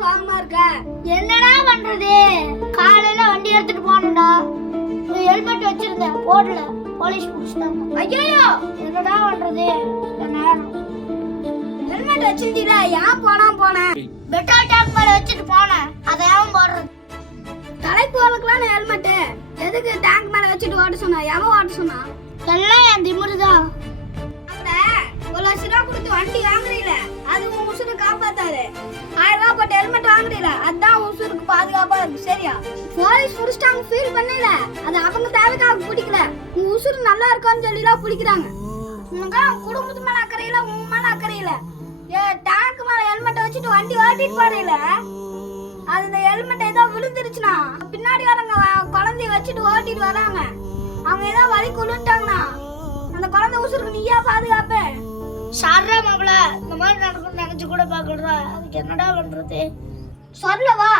சோகமா இருக்க. என்னடா பண்றது? காலையில வண்டி எடுத்துட்டு போனடா ஹெல்மெட் வச்சிருந்தேன் போடல. போலீஸ் புடிச்சிட்டாங்க ஐயோ என்னடா பண்றது? நேரம். ஹெல்மெட் வச்சிருந்தீல ஏன் போனா? போனேன் பெட்ரோல் டேங்க் மேல வச்சுட்டு போனேன் அதை ஏன் போடுறது. தலைக்கு வளர்க்கலாம் ஹெல்மெட் எதுக்கு டேங்க் மேல வச்சுட்டு ஓட்ட சொன்னா? எவன் ஓட்ட சொன்னா? எல்லாம் என் ஒரு வாங்குறீல. அதான் உசுருக்கு பாதுகாப்பா இருக்கு சரியா? போலீஸ் புடிச்சிட்டாங்க ஃபீல் பண்ணல. அது அவங்க தேவைக்காக பிடிக்கல. உன் உசுறு நல்லா இருக்கான்னு சொல்லிலாம் பிடிக்கிறாங்க. உனக்கு உன் குடும்பத்து மேல அக்கறையில உன் மேல அக்கறையில. ஏ டேங்க் மேல ஹெல்மெட் வச்சுட்டு வண்டி ஓட்டிட்டு போறீல. அது இந்த ஹெல்மெட் ஏதோ விழுந்துருச்சுனா பின்னாடி வரவங்க குழந்தைய வச்சுட்டு ஓட்டிட்டு வராங்க. அவங்க ஏதோ வழி கொண்டுட்டாங்கண்ணா அந்த குழந்தை உசுருக்கு நீயா பாதுகாப்பு? சாரா மாப்பிள இந்த மாதிரி நடக்கும் நினைச்சு கூட பாக்குறா. அதுக்கு என்னடா பண்றது? சொல்லவா